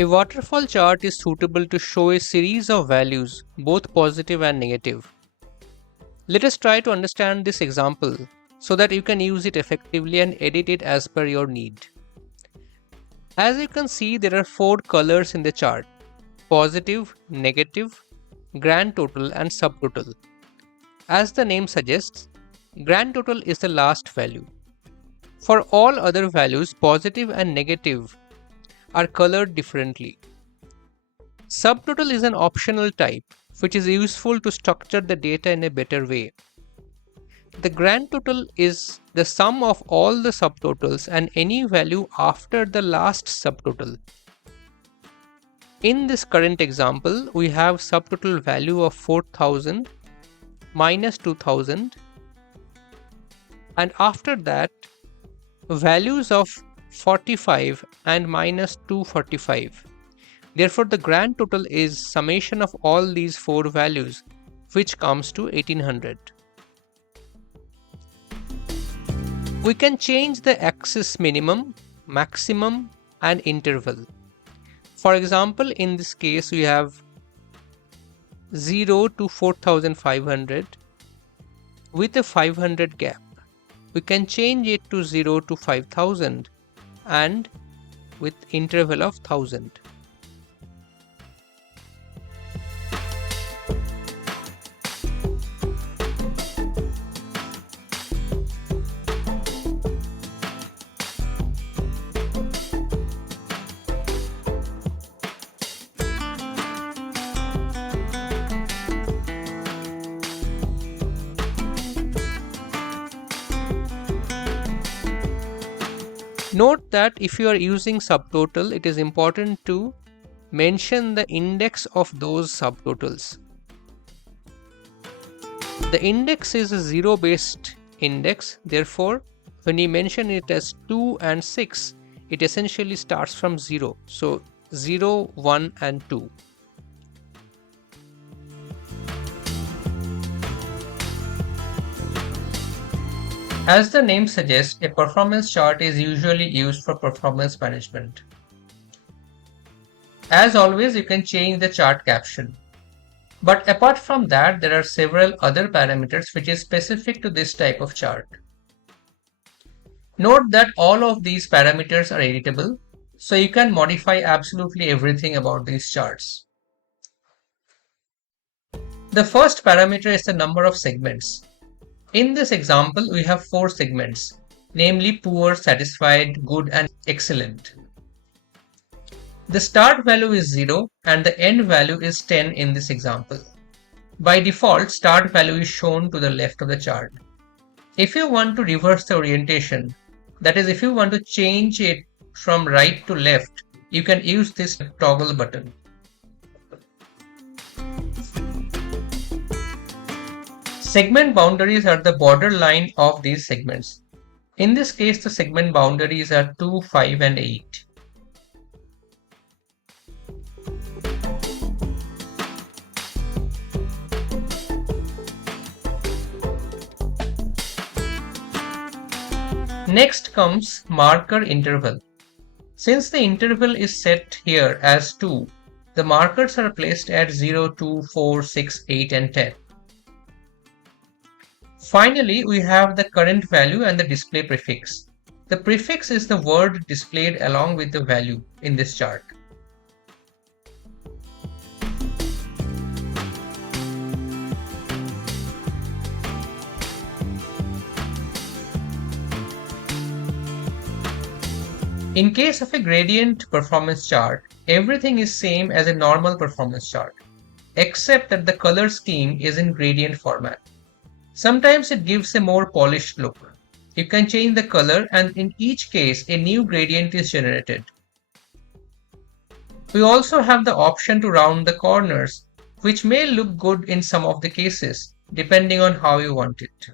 A waterfall chart is suitable to show a series of values, both positive and negative. Let us try to understand this example so that you can use it effectively and edit it as per your need. As you can see, there are 4 colors in the chart: positive, negative, grand total and subtotal. As the name suggests, grand total is the last value. For all other values, positive and negative are colored differently. Subtotal is an optional type, which is useful to structure the data in a better way. The grand total is the sum of all the subtotals and any value after the last subtotal. In this current example, we have subtotal value of 4000 minus 2000, and after that values of 45 and minus 245. Therefore, the grand total is summation of all these 4 values, which comes to 1800. We can change the axis minimum, maximum and interval. For example, in this case we have 0 to 4500 with a 500 gap. We can change it to 0 to 5000 and with interval of 1000. Note that if you are using subtotal, it is important to mention the index of those subtotals. The index is a zero-based index, therefore when you mention it as 2 and 6, it essentially starts from 0. So 0, 1 and 2. As the name suggests, a performance chart is usually used for performance management. As always, you can change the chart caption. But apart from that, there are several other parameters which is specific to this type of chart. Note that all of these parameters are editable, so you can modify absolutely everything about these charts. The first parameter is the number of segments. In this example, we have 4 segments, namely poor, satisfied, good and excellent. The start value is 0 and the end value is 10 in this example. By default, start value is shown to the left of the chart. If you want to reverse the orientation, that is, if you want to change it from right to left, you can use this toggle button. Segment boundaries are the border line of these segments. In this case, the segment boundaries are 2, 5 and 8. Next comes marker interval. Since the interval is set here as 2, the markers are placed at 0, 2, 4, 6, 8 and 10. Finally, we have the current value and the display prefix. The prefix is the word displayed along with the value in this chart. In case of a gradient performance chart, everything is same as a normal performance chart, except that the color scheme is in gradient format. Sometimes it gives a more polished look. You can change the color and in each case a new gradient is generated. We also have the option to round the corners, which may look good in some of the cases, depending on how you want it.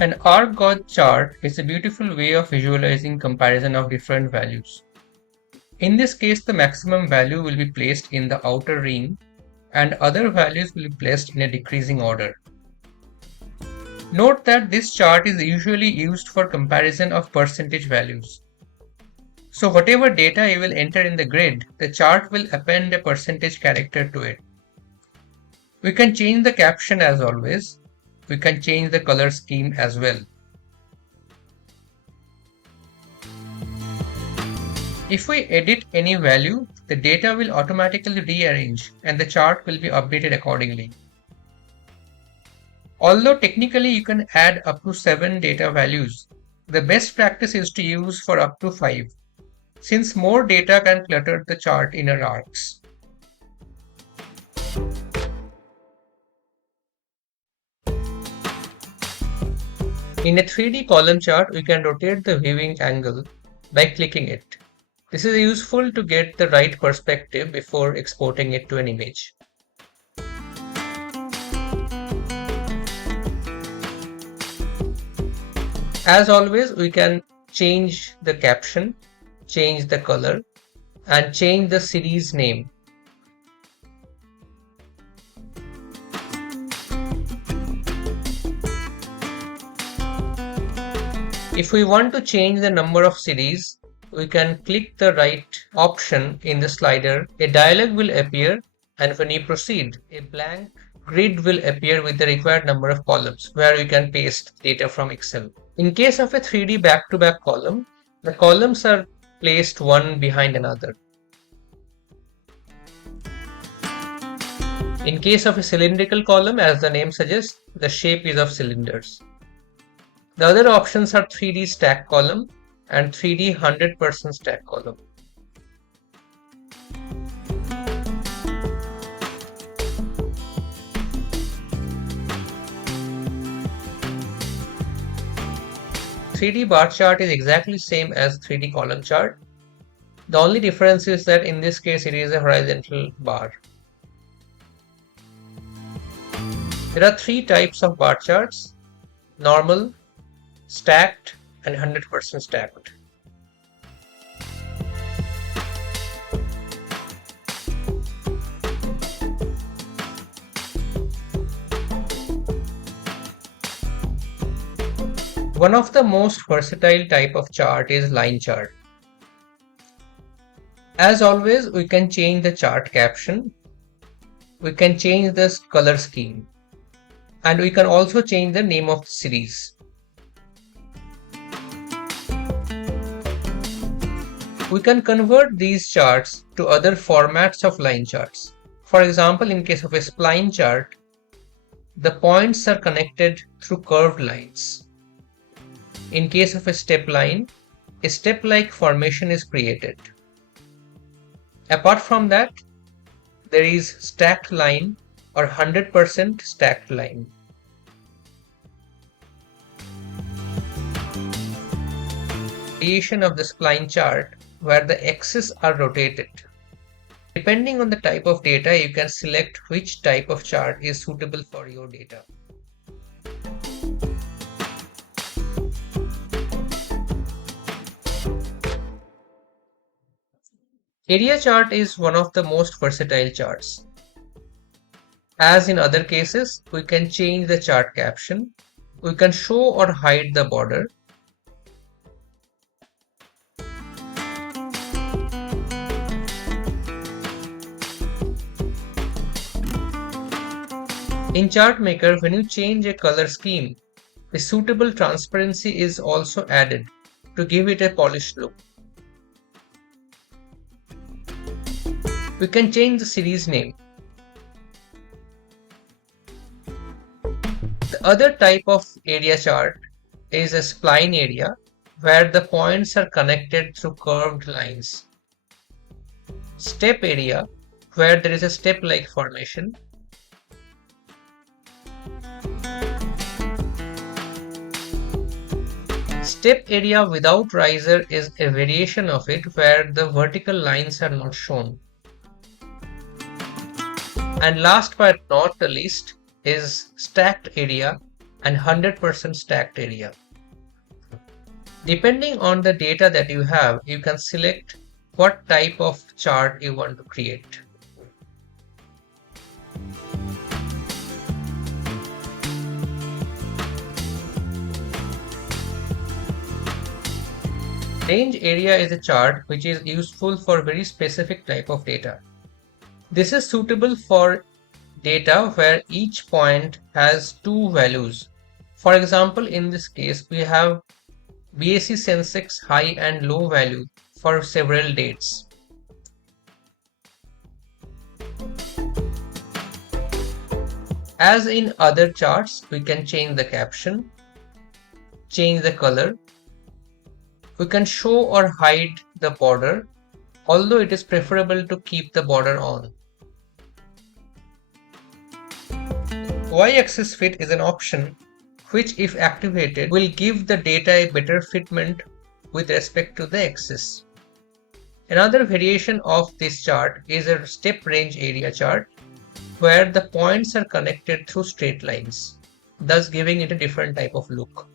An arc chart is a beautiful way of visualizing comparison of different values. In this case, the maximum value will be placed in the outer ring and other values will be placed in a decreasing order. Note that this chart is usually used for comparison of percentage values. So whatever data you will enter in the grid, the chart will append a percentage character to it. We can change the caption as always. We can change the color scheme as well. If we edit any value, the data will automatically rearrange and the chart will be updated accordingly. Although technically you can add up to 7 data values, the best practice is to use for up to 5, since more data can clutter the chart inner arcs. In a 3D column chart, we can rotate the viewing angle by clicking it. This is useful to get the right perspective before exporting it to an image. As always, we can change the caption, change the color, and change the series name. If we want to change the number of series, we can click the right option in the slider. A dialog will appear, and when you proceed, a blank grid will appear with the required number of columns where we can paste data from Excel. In case of a 3D back-to-back column, the columns are placed one behind another. In case of a cylindrical column, as the name suggests, the shape is of cylinders. The other options are 3D stack column and 3D 100% stack column. "3D bar chart" is exactly same as 3D column chart. The only difference is that in this case it is a horizontal bar. There are 3 types of bar charts: normal, stacked, and 100% stacked. One of the most versatile type of chart is line chart. As always, we can change the chart caption, we can change the color scheme, and we can also change the name of the series. We can convert these charts to other formats of line charts. For example, in case of a spline chart, the points are connected through curved lines. In case of a step line, a step-like formation is created. Apart from that, there is stacked line or 100% stacked line. Variation of the spline chart where the axes are rotated. Depending on the type of data, you can select which type of chart is suitable for your data. Area chart is one of the most versatile charts. As in other cases, we can change the chart caption, we can show or hide the border. In ChartMaker, when you change a color scheme, a suitable transparency is also added to give it a polished look. We can change the series name. The other type of area chart is a spline area where the points are connected through curved lines. Step area where there is a step-like formation. Step area without riser is a variation of it where the vertical lines are not shown. And last but not the least is stacked area and 100% stacked area. Depending on the data that you have, you can select what type of chart you want to create. Range area is a chart which is useful for very specific type of data. This is suitable for data where each point has two values. For example, in this case, we have BSE Sensex high and low value for several dates. As in other charts, we can change the caption, change the color. We can show or hide the border, although it is preferable to keep the border on. Y-axis fit is an option which, if activated, will give the data a better fitment with respect to the axis. Another variation of this chart is a step range area chart, where the points are connected through straight lines, thus giving it a different type of look.